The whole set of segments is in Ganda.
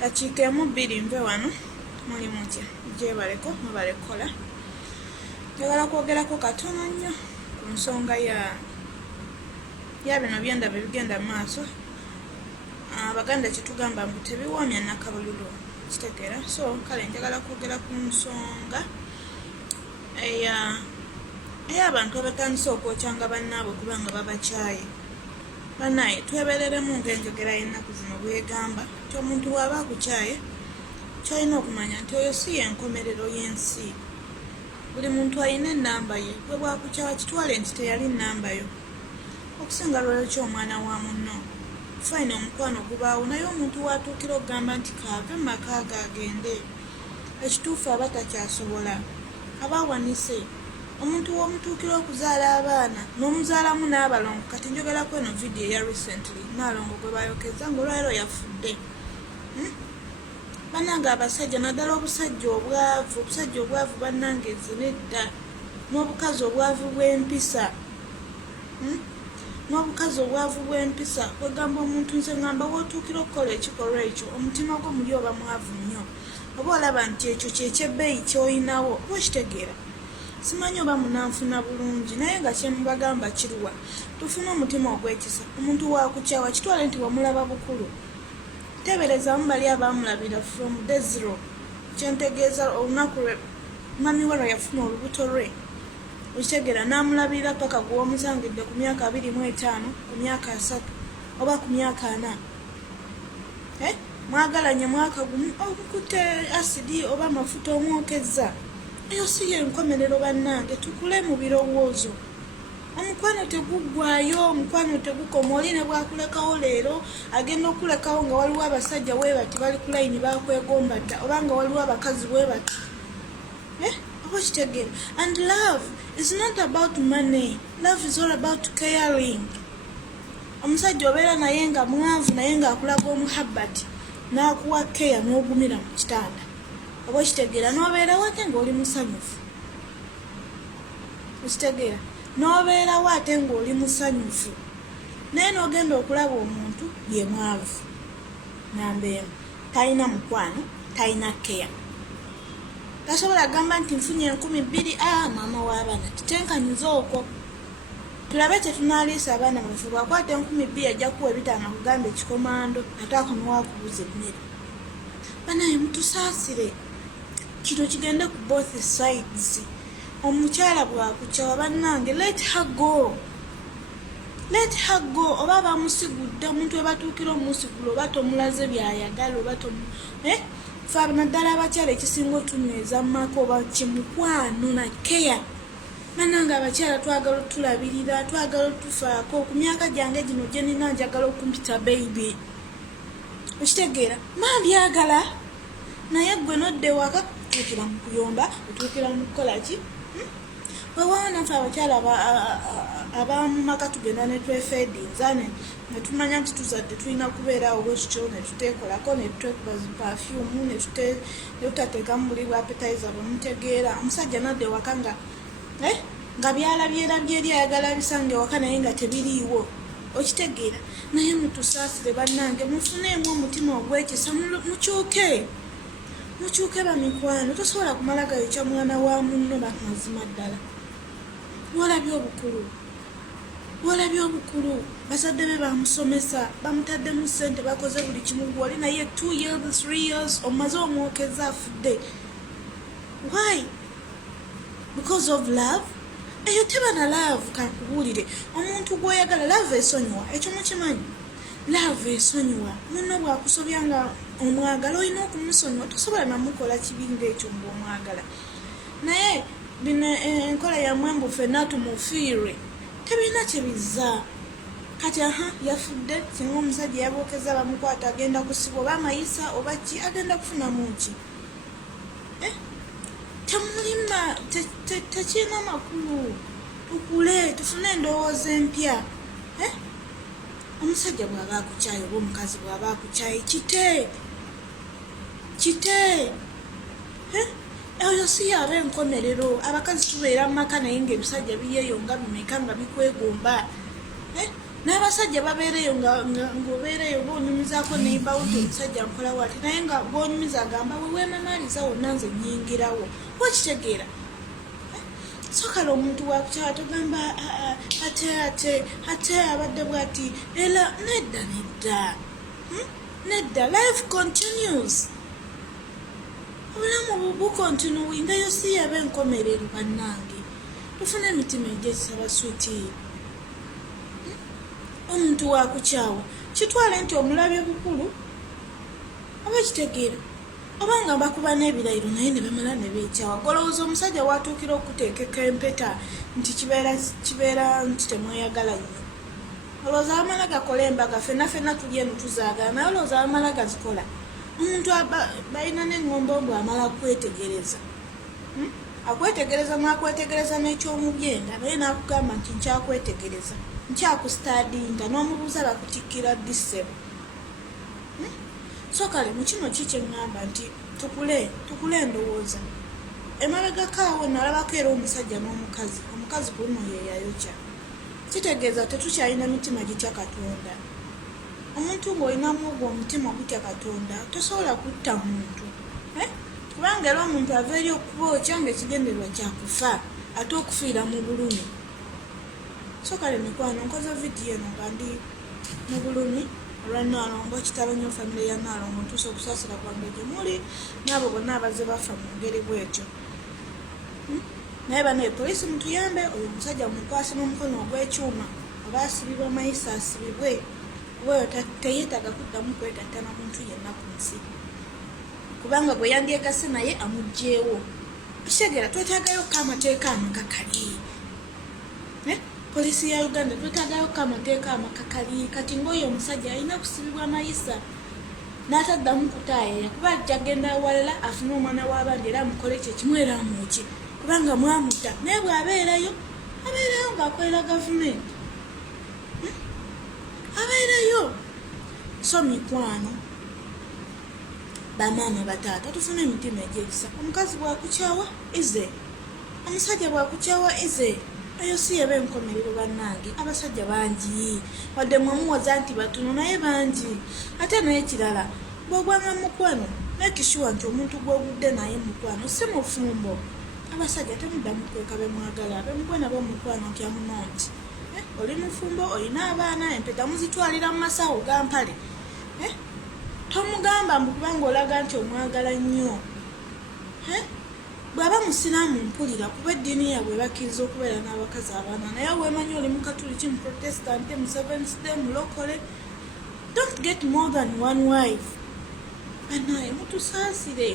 Dakiika emu bbiri nve wano muli mutya gyebaleko mubalekola njagala kwogerako katono nnyo ku nsonga ya bino byendaba ebigenda mu maaso. Abaganda kyetugamba mbu tebiwoomya nakabululu kitegeera. So kale njagala kwogera ku nsonga ey'abantu abatandise okwokyanga bannaabwe kubanga babakyaye. Bannaye twebereremu ng'enjogera y'ennaku zino bwegamba nti omuntu bw'aba akukyaye ky'olina okumanya nti oyo si y'enkomerero y'ensi. Buli muntu alina ennamba ye, bwe bwakukyawa kitwale nti teyali nnamba yo. Okusinga lwekyo omwana wa munno fine omukwano gubaawo naye omuntu watuukira okugamba nti kaave mu maka ge agende, ekituufu aba takyasobola aba awanise. Omuntu w'omutuukira okuzaala abaana n'omuzaalamu n'abalongo. Kati njogerako eno vidiyo eya recently n'alongo gwe bayokeza ng'olwaliro yafudde. Bannange abasajja naddala obusajja obwavu bannange zinedda n'obukazi obwavu bw'empisa kwegamba omuntu nze ngamba wootuukira okukola ekikolwa ekyo omutima gwo muli oba mwavu nnyo oba olaba nti ekyo kyekyebeeyi ky'olinawo oba okitegeera. Simanyi oba munanfuna bulungi naye nga kyemubagamba kiruwa tufune omutima ogw'ekisa. Omuntu wakukyawa kitwale nti wamulaba bukulu. Teberezaamu bali abamulabira from day zero. Kyentegeeza olunaku lwe mami we lwe yafuna olubuto lwe okitegeera n'amulabirira paka gwe wamusangidde ku myaka 25 ku myaka 3 oba ku myaka 4. Mwagalanye mwaka gumu okukutte asidi oba amafuta omwokeza. Eyo si y'enkomerero bannange. Tukule mu birowoozo. Omukwano teguggwayo, omukwano tegukoma. Oli ne bwakulekawo leero agenda okulekawo nga waliwo abasajja bwe bati bali ku layini bakwegomba dda oba nga waliwo abakazi bwe bati. Oba kitegeera. And love is not about money. Love is all about caring. Omusajja obeera naye nga mwavu naye ng'akulaga omuhabbati n'akuwa care n'ogumira mu kitanda. Oba kitegeera n'obeerawo ate ng'oli musanyufu. Okitegeera n'obeerawo ate ng'oli musanyufu naye n'ogenda okulaba omuntu ye mwavu namba emu talina mukwano talina care. Tasobola gamba nti nfunye 2,000 maama w'abaana titenkanyiza okwo tulabe tetunaaliisa abaana baffe. Bwakwata 2,000 ajja kuwa 5 kugamba ekikomando ate akomewakubuza emmere. Banaye mutusaasire kino kigende ku both sides. Omukyala bwakukyawa bannange let her go. Oba bamusigudde omuntu we batuukira omusigula oba tomulaze byayagala oba fe naddala abakyala ekisinga otunyweza mu maka oba kimukwano na care. Bannange abakyala twagala otulabirira twagala otufaako. Ku myaka gyange gino gye nina njagala okumpita baby. Okitegeera mambyagala naye gwe nodde waka otuukira mu kuyomba otuukira mu kukola ki. Weewaawo naffe abakyala abamu maka tugenda ne twefeedinza ne tumanya nti tuzadde tulina kubeerawo bwekityo ne tuteekolako ne tutekuba zipafyumu ne tutateekamu buli bwapetaiza bwemutegeera. Omusajja nadde waka nga byalabyerabye eri ayagala bisange waka naye nga tebiriiwo. Okitegeera naye mutusaasire bannange mufuneemu omutima ogw'ekisa mukyuke bamikwano. Tosobola kumala gayokya mwana wa munno mazima ddala. Wolabye obukulu bazadde be bamusomesa bamutaddemu ssente bakoze buli kimu gwoli naye 2 years 3 years omaze omwokeza afudde. Why? Because of love? Eyo teba na love. Kankubuulire omuntu gw'oyagala love esonyiwa. Ekyo mukimanyi love esonyiwa. Munno bwakusobya nga omwagala olina okumusonyiwa. Tosobola namukola kibi ng'ekyo ng'omwagala. Naye bino enkola yammwe mbu ffenna tumufiirwe tebirina kye bizza. Kati yafudde singa omusajja yabookeza bamukwata agenda kusibwa oba amayisa oba ki agenda kufunamu ki? Temulima tekirina makulu. Tukule tufune endowooza empya. Omusajja bw'aba akukyaye oba omukazi bw'aba akukyaye kite eyo si yaba enkomerero. Abakazi tubeera mu maka naye ng'ebisajja biyeeyo nga bimeka nga bikwegomba. n'abasajja babeereyo ng'obeereyo ng'onyumizaako neimbawuti omusajja nkola wati naye nga ng'onyumiza agamba weweemamaliza wonna nze nnyingirawo wakitegeera so kale omuntu wakukyawa togamba ate abadde bwati era nedda life continues obulamu bukontinuwi nga yosi yabe enkomerero bannange tufune emitima egyesaba switi omuntu wakukyawa kitwale nti omulabye bukulu oba kitegeera obanga bakuba n'ebirayiro naye ne bamala ne beekyawa golowooza omusajja watuukira okuteekeka empeta nti kibeera nti temweyagala nnyo olowooza bamala gakola embaga fenna tuli eno tuzaagala naye olowooza bamala gazikola omuntu balina n'eŋŋombo amala kwetegereza akwetegereza n'akwetegereza n'ekyomubyenda naye n'akugamba nti nkyakwetegereza nkyakusitadinga n'omubuuza bakutikkira disebo so kale mu kino kiki eŋŋamba nti tukule endowooza emabegakaawo nalabako era omusajja n'omukazi kuno yeyayokya kitegeeza tetukyalina mitima gitya Katonda omuntu ng'olinamu ogwo omutima ogutya Katonda tosobola kutta muntu kubanga era omuntu ava eri okubookya ng'ekigendererwa kyakufa ate okufiira mu bulumi so kale mikwano nkoze vidiyo eno nga ndi mu bulumi olwa Naalongo kitalo nnyo famire ya Naalongo ntuuse okusaasira kwange gye muli n'abo bonna abazze bafa mu ngeri bwetyo naye banaye poliisi mutuyambe oyo omusajja mukwase n'omukono ogw'ekyuma oba asibibwa mayisa asibibwe kuba oyo teyeetaaga kuddamu kwegatta na muntu yenna ku nsi kubanga bwe yandyegase naye amuggyeewo kitegeera twetaagayokko amateeka amakakali poliisi ya Uganda twetaagayokko amateeka amakakali kati ng'oyo omusajja alina kusibibwa mayisa n'ataddamu kutaayaaya kuba ajja genda awalala afune omwana w'abandi era amukole kye kimu era amuki kubanga mwamutta naye bw'abeerayo ng'akolera gavumenti abeerayo so mikwano bamaama bataata tufune emitima egyekisa omukazi bwakukyawa ize omusajja bwakukyawa ize ayo si yaba enkomerero bannange abasajja bangi wadde mwamuwoza nti batono naye bangi ate naye kirala bw'ogwanga mukwano nekishuwa nti omuntu gw'ogudde naye mukwano si mufumbo abasajja temuddamu kweka bemwagala bemugwe nabo mukwano nti amunonti oli mufumbo olina abaana empeta muzitwalira mu masawo gampale tomugamba mbu kubanga olaga nti omwagala nnyo bw'aba musiraamu mpulira kuba eddiini yaabwe bakkiriza okubeera n'abakazi abaana naye weemanyi oli mukatuliki muprotestante Seventh Day mulokole don't get more than one wife banaye mutusaasire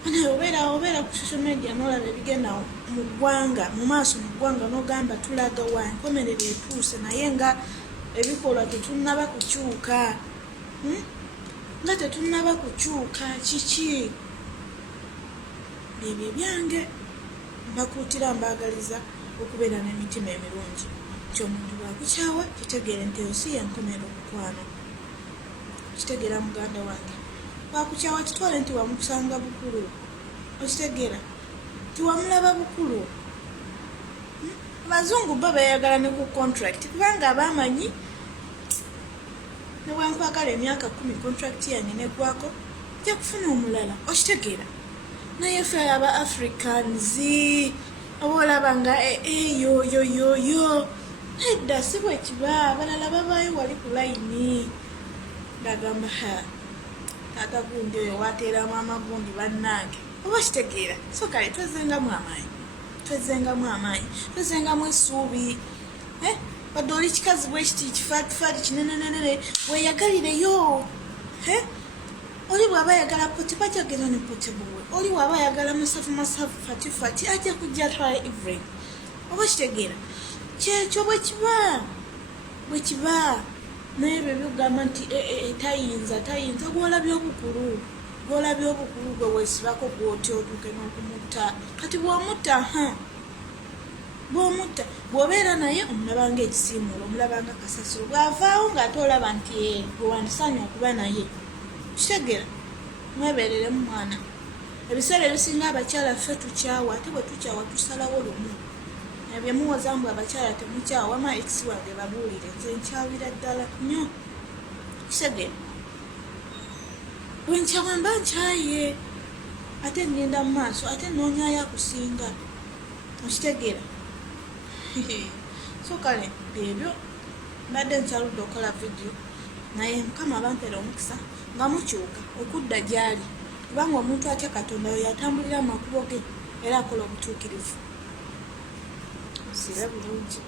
banaye obeera ku social media n'olaba ebigenda mu ggwanga mu maaso mu ggwanga n'ogamba tulaga wa enkomerero etuuse naye nga ebikolwa tetunnaba kukyuka kiki ebyo byange mbakuutira mbaagaliza okubeera n'emitima emirungi kyomuntu bwakukyawa kitegeere nti oyo si yenkomera omukwano kitegeera muganda wange bwakukyawa kitwale nti wamukusanga bukulu okitegeera tiwamulaba bukulu abazungu bo beeyagala ne ku contract kubanga abamanyi nebwankwagala emyaka 10 contract yange negwako nja kufuna omulala okitegeera naye ffe aba Africans oba olaba nga yoyoyoyo nedda si bwe kiba abalala babaayo wali ku layini ndagamba taata gundi oyo wateeramu amagundi bannange oba kitegeera so kale twezengamu amaanyi twezengamu essuubi wadde oli kikazi bwe kiti kifaatifaati kinenenenene weeyagalireyo oli bw'aba ayagala poti bajagera ne poti buwe oli bw'aba ayagala masafu fatifati ajja kujja atwala evening oba kitegeera kyekyo bwe kiba naye bwe byogamba nti tayinza gwolabye obukulu gwe weesibako gwotya otuuke n'okumutta kati bw'omutta bw'obeera naye omulabanga ekisiimuula omulabanga kasasiro bw'avaawo ng'ate olaba nti bwewandisaanye okuba naye kitegeera mwebeereremu mwana ebiseera ebisinga abakyala ffe tukyawa ate bwe tukyawa tusalawo lumu ebyo muwoza mbu abakyala temukyawa wama ex wange babuulire nze nkyawira ddala nnyo kisegere bwenkyawa mba nkyaye ate ngenda mu maaso ate noonyayo akusinga okitegeera so kale ebyo mbadde nkyaludde okukola vidiyo naye mukama abampeera omukisa nga mukyuka okudda gyali kubanga omuntu atya katonda oyo yatambulira amakubo ge era akola obutuukirivu sira bulungi